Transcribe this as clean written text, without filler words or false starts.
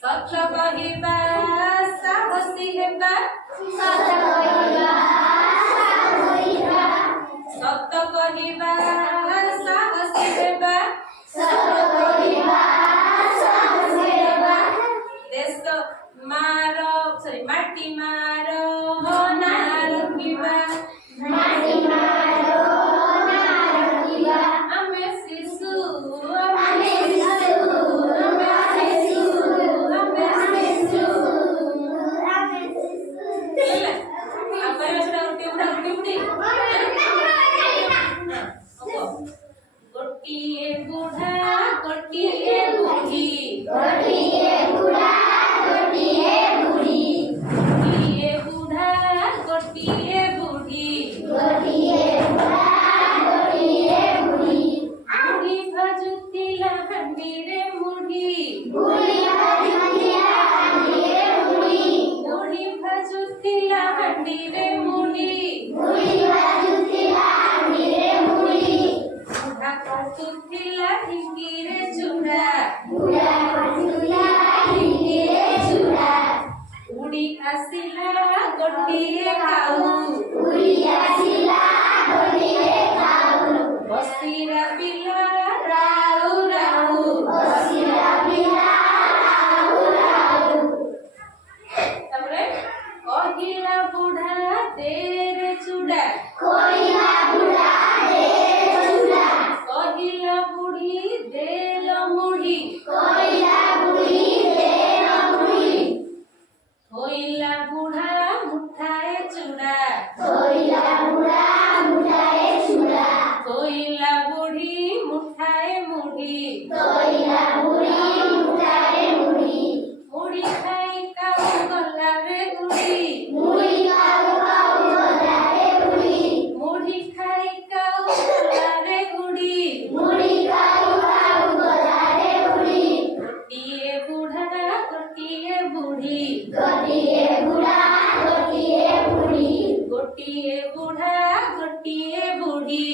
सत कहिबा साहसी हेबा सत कहिबा साहसी हेबा देश मारो सॉरी माटी मारो ना रखिबा आमे शिशु गोटिए बूढ़ा गोटिए बूढ़ी गोटिए बूढ़ा गोटिए बूढ़ी मुढ़ी भजुतिला हंडीरे मुढ़ी मुढ़ी भजुतिला हंडीरे मुढ़ी बुढ़ा कटुतिला ढिंगीरे चूड़ा उड़ी आसिला गोटिए खाऊ बसिरा पिला राऊ राऊ तापरे कहिला बुढ़ा तेरे चूड़ा कहिला बुढ़ी देलो मुढ़ी होइला बुढ़ा मुठाए चूड़ा होइला बुढ़ी मुठाए मुढ़ी मुढ़ी खाई काऊ गला रे गुड़ी मुढ़ी खाई काऊ गला रे गुड़ी गोटिए बूढ़ा गोटिए बूढ़ी गोटिए बूढ़ा गोटिए बूढ़ी